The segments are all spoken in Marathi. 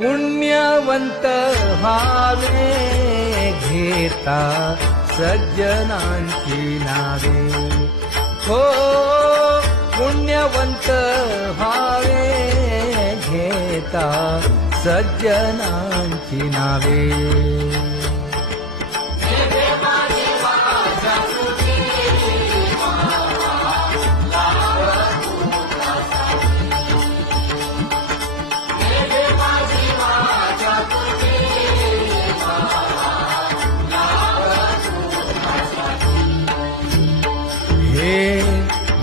पुण्यवंत हावे घेता सज्जनांची नावे. हो पुण्यवंत हावे घेता सज्जनांची नावे.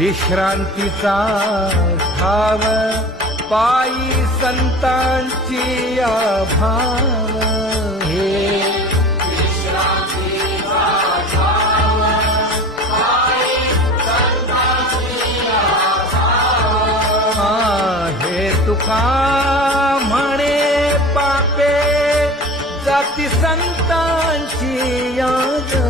विश्रांतीचा भाव पायी संतांची भाव हे हे तुका म्हणे पापे जाती संतांची याद.